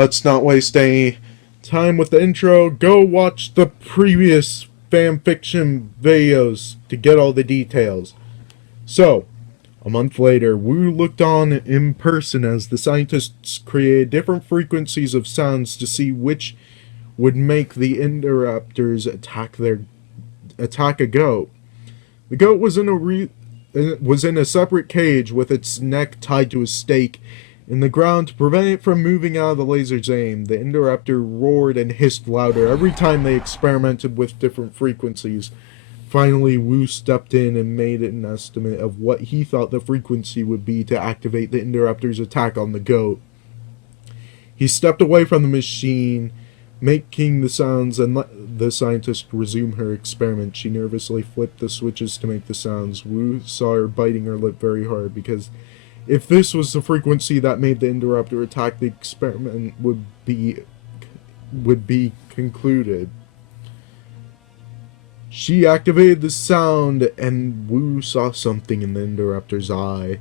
let's not waste any time with the intro. Go watch the previous fanfiction videos to get all the details. So, a month later, Wu looked on in person as the scientists created different frequencies of sounds to see which would make the Indoraptors attack a goat. The goat was in a separate cage with its neck tied to a stake in the ground to prevent it from moving out of the laser's aim. The Indoraptor roared and hissed louder every time they experimented with different frequencies. Finally, Wu stepped in and made an estimate of what he thought the frequency would be to activate the Indoraptor's attack on the goat. He stepped away from the machine, making the sounds, and let the scientist resume her experiment. She nervously flipped the switches to make the sounds. Wu saw her biting her lip very hard, because if this was the frequency that made the Indoraptor attack, the experiment would be concluded. She activated the sound, and Wu saw something in the Indoraptor's eye.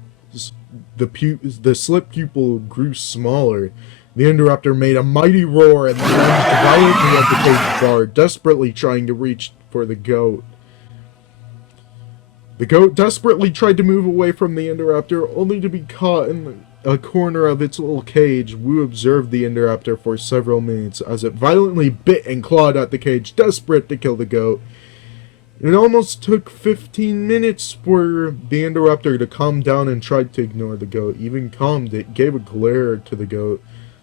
The slit pupil grew smaller. The Indoraptor made a mighty roar and lunged violently at the cage bar, desperately trying to reach for the goat. The goat desperately tried to move away from the Indoraptor, only to be caught in a corner of its little cage. Wu observed the Indoraptor for several minutes as it violently bit and clawed at the cage, desperate to kill the goat. It almost took 15 minutes for the Indoraptor to calm down and tried to ignore the goat. Even calmed, it gave a glare to the goat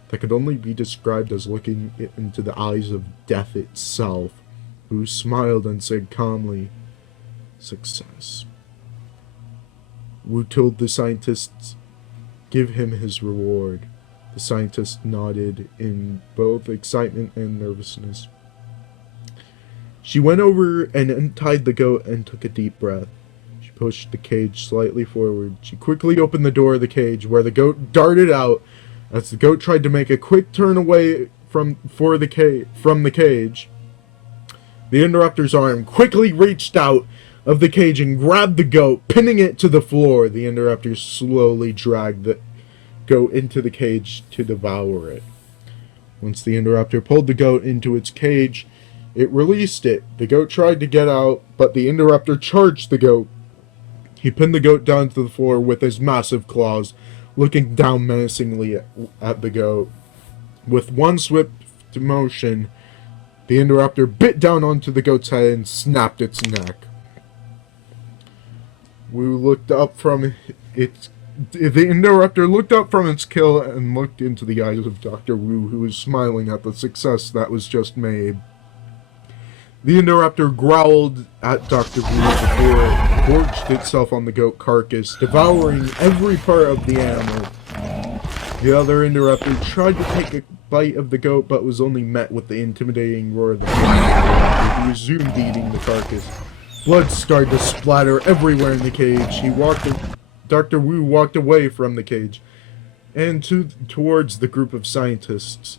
that could only be described as looking into the eyes of death itself. Wu smiled and said calmly, "Success." Wu told the scientists, "Give him his reward." The scientist nodded in both excitement and nervousness. She went over and untied the goat and took a deep breath. She pushed the cage slightly forward. She quickly opened the door of the cage, where the goat darted out. As the goat tried to make a quick turn away from the cage, the Indoraptor's arm quickly reached out of the cage and grabbed the goat, pinning it to the floor. The Indoraptor slowly dragged the goat into the cage to devour it. Once the Indoraptor pulled the goat into its cage, it released it. The goat tried to get out, but the Indoraptor charged the goat. He pinned the goat down to the floor with his massive claws, looking down menacingly at the goat. With one swift motion, the Indoraptor bit down onto the goat's head and snapped its neck. Wu looked up from its... The Indoraptor looked up from its kill and looked into the eyes of Dr. Wu, who was smiling at the success that was just made. The Indoraptor growled at Dr. Wu before it gorged itself on the goat carcass, devouring every part of the animal. The other Indoraptor tried to take a bite of the goat, but was only met with the intimidating roar of the Indoraptor, who resumed eating the carcass. Blood started to splatter everywhere in the cage. Dr. Wu walked away from the cage and towards the group of scientists.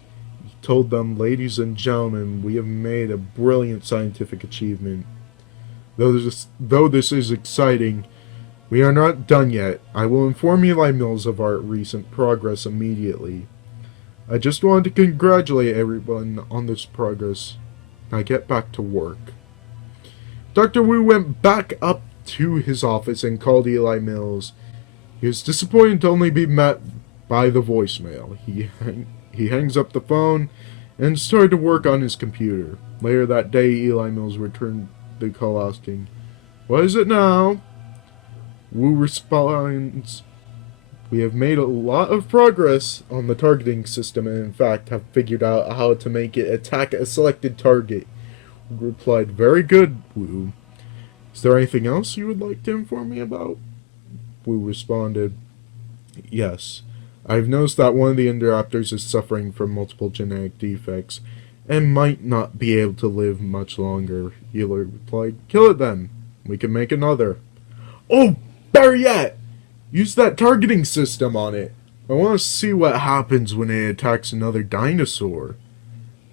Told them, "Ladies and gentlemen, we have made a brilliant scientific achievement. Though this is exciting, we are not done yet. I will inform Eli Mills of our recent progress immediately. I just wanted to congratulate everyone on this progress. Now get back to work." Dr. Wu went back up to his office and called Eli Mills. He was disappointed to only be met by the voicemail. He hangs up the phone and started to work on his computer. Later that day, Eli Mills returned the call asking, "What is it now?" Wu responds, "We have made a lot of progress on the targeting system and in fact have figured out how to make it attack a selected target." Wu replied, "Very good, Wu. Is there anything else you would like to inform me about?" Wu responded, "Yes. I've noticed that one of the Indoraptors is suffering from multiple genetic defects and might not be able to live much longer." Healer replied, "Kill it then. We can make another." "Oh, better yet! Use that targeting system on it. I want to see what happens when it attacks another dinosaur."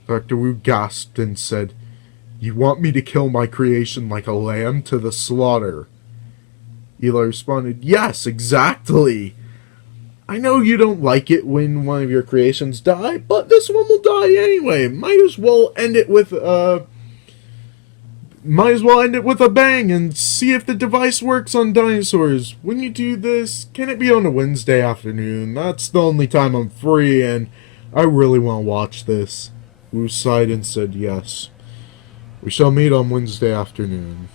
Dr. Wu gasped and said, "You want me to kill my creation like a lamb to the slaughter?" Eli responded, "Yes, exactly. I know you don't like it when one of your creations die, but this one will die anyway. Might as well end it with a bang and see if the device works on dinosaurs. When you do this, can it be on a Wednesday afternoon? That's the only time I'm free, and I really want to watch this. Wu sighed and said yes. We shall meet on Wednesday afternoon.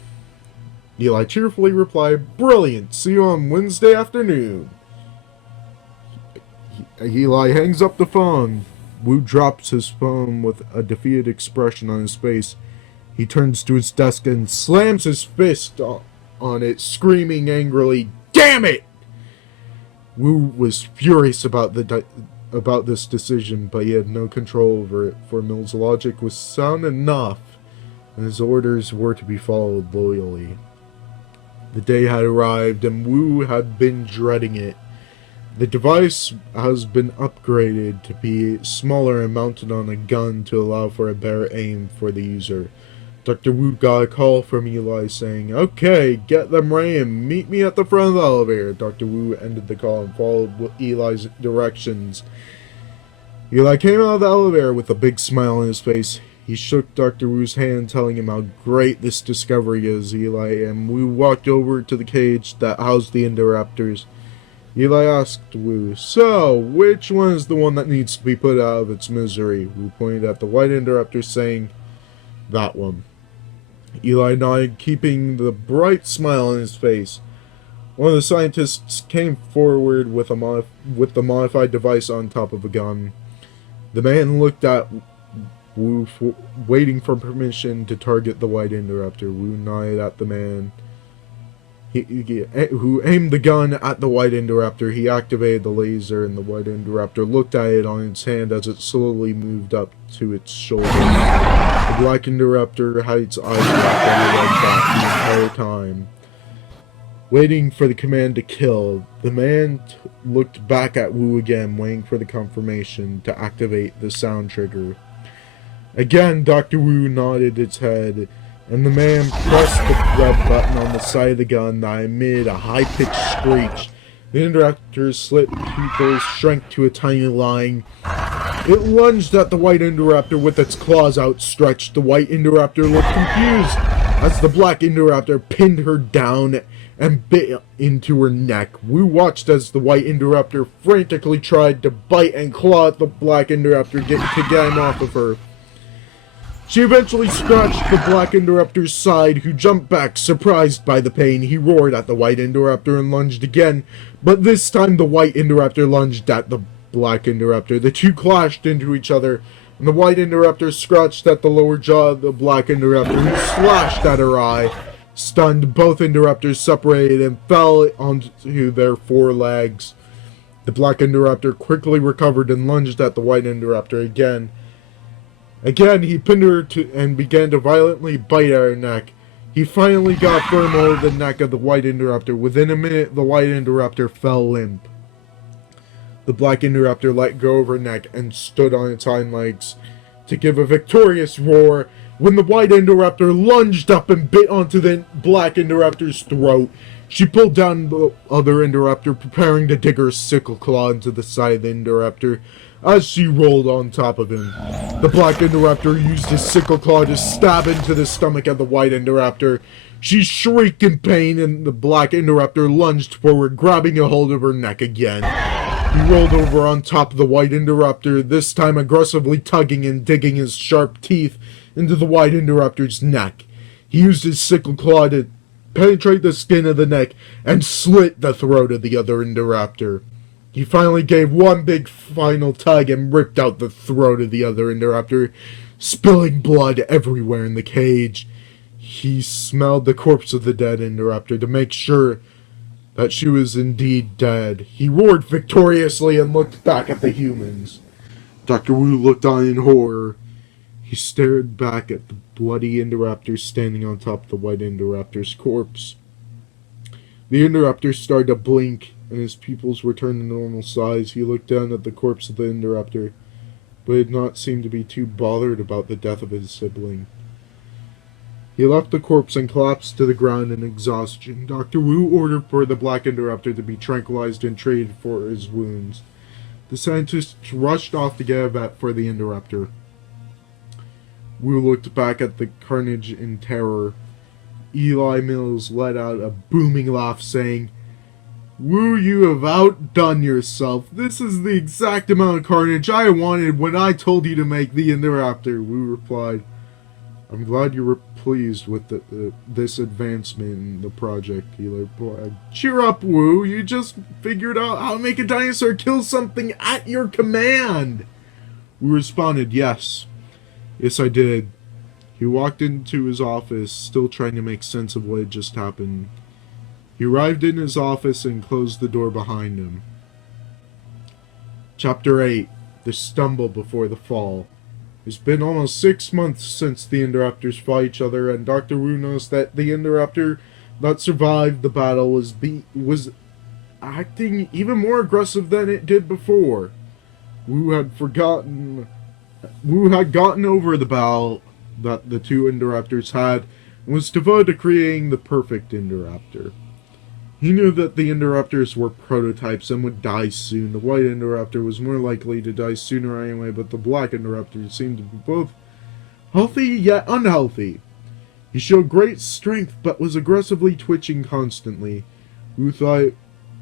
Eli cheerfully replied, Brilliant! See you on Wednesday afternoon. Eli hangs up the phone. Wu drops his phone with a defeated expression on his face. He turns to his desk and slams his fist on it, screaming angrily, Damn it! Wu was furious about this decision, but he had no control over it, for Mill's logic was sound enough, and his orders were to be followed loyally. The day had arrived, and Wu had been dreading it. The device has been upgraded to be smaller and mounted on a gun to allow for a better aim for the user. Dr. Wu got a call from Eli saying, Okay, get them ready and meet me at the front of the elevator. Dr. Wu ended the call and followed Eli's directions. Eli came out of the elevator with a big smile on his face. He shook Dr. Wu's hand, telling him how great this discovery is, Eli, and Wu walked over to the cage that housed the Indoraptors. Eli asked Wu, So, which one is the one that needs to be put out of its misery? Wu pointed at the white Indoraptor, saying, That one. Eli nodded, keeping the bright smile on his face. One of the scientists came forward with the modified device on top of a gun. The man looked at Wu, waiting for permission to target the white Indoraptor. Wu nodded at the man who aimed the gun at the white Indoraptor. He activated the laser, and the white Indoraptor looked at it on its hand as it slowly moved up to its shoulder. The black Indoraptor had its eyes locked on the white bat the entire time, waiting for the command to kill. The man looked back at Wu again, waiting for the confirmation to activate the sound trigger. Again, Dr. Wu nodded its head, and the man pressed the red button on the side of the gun that emitted a high-pitched screech. The Indoraptor's slit pupils shrank to a tiny line. It lunged at the white Indoraptor with its claws outstretched. The white Indoraptor looked confused as the black Indoraptor pinned her down and bit into her neck. Wu watched as the white Indoraptor frantically tried to bite and claw at the black Indoraptor to get him off of her. She eventually scratched the black Indoraptor's side, who jumped back, surprised by the pain. He roared at the white Indoraptor and lunged again, but this time the white Indoraptor lunged at the black Indoraptor. The two clashed into each other, and the white Indoraptor scratched at the lower jaw of the black Indoraptor, who slashed at her eye. Stunned, both Indoraptors separated and fell onto their forelegs. The black Indoraptor quickly recovered and lunged at the white Indoraptor again. Again, he pinned her and began to violently bite at her neck. He finally got firm over the neck of the white Indoraptor. Within a minute, the white Indoraptor fell limp. The black Indoraptor let go of her neck and stood on its hind legs to give a victorious roar when the white Indoraptor lunged up and bit onto the black Indoraptor's throat. She pulled down the other Indoraptor, preparing to dig her sickle claw into the side of the Indoraptor. As she rolled on top of him, the black Indoraptor used his sickle claw to stab into the stomach of the white Indoraptor. She shrieked in pain, and the black Indoraptor lunged forward, grabbing a hold of her neck again. He rolled over on top of the white Indoraptor, this time aggressively tugging and digging his sharp teeth into the white Indoraptor's neck. He used his sickle claw to penetrate the skin of the neck and slit the throat of the other Indoraptor. He finally gave one big final tug and ripped out the throat of the other Indoraptor, spilling blood everywhere in the cage. He smelled the corpse of the dead Indoraptor to make sure that she was indeed dead. He roared victoriously and looked back at the humans. Dr. Wu looked on in horror. He stared back at the bloody Indoraptor standing on top of the white Indoraptor's corpse. The Indoraptor started to blink, and his pupils returned to normal size. He looked down at the corpse of the Indoraptor, but did not seem to be too bothered about the death of his sibling. He left the corpse and collapsed to the ground in exhaustion. Dr. Wu ordered for the Black Indoraptor to be tranquilized and treated for his wounds. The scientists rushed off to get a vet for the Indoraptor. Wu looked back at the carnage in terror. Eli Mills let out a booming laugh, saying, "Wu, you have outdone yourself. This is the exact amount of carnage I wanted when I told you to make the Indoraptor." Wu replied, "I'm glad you were pleased with this advancement in the project," Eli replied. "Cheer up, Wu. You just figured out how to make a dinosaur kill something at your command." Wu responded, Yes, I did." He walked into his office, still trying to make sense of what had just happened. He arrived in his office and closed the door behind him. Chapter 8. The Stumble Before the Fall. It's been almost 6 months since the Indoraptors fought each other, and Dr. Wu knows that the Indoraptor that survived the battle was acting even more aggressive than it did before. Wu had gotten over the battle that the two Indoraptors had and was devoted to creating the perfect Indoraptor. He knew that the Indoraptors were prototypes and would die soon. The white Indoraptor was more likely to die sooner anyway, but the black Indoraptor seemed to be both healthy yet unhealthy. He showed great strength, but was aggressively twitching constantly. Wu thought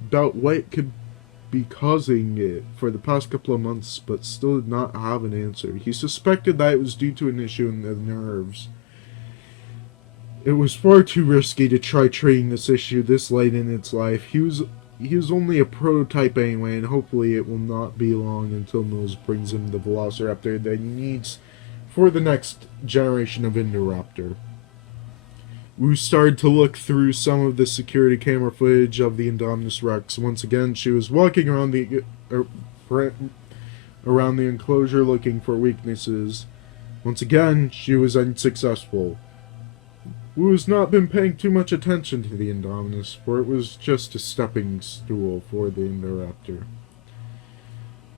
about what could be causing it for the past couple of months, but still did not have an answer. He suspected that it was due to an issue in the nerves. It was far too risky to try treating this issue this late in its life. He was only a prototype anyway, and hopefully it will not be long until Mills brings him the Velociraptor that he needs for the next generation of Indoraptor. Wu started to look through some of the security camera footage of the Indominus Rex. Once again, she was walking around the enclosure looking for weaknesses. Once again, she was unsuccessful. Wu has not been paying too much attention to the Indominus, for it was just a stepping stool for the Indoraptor.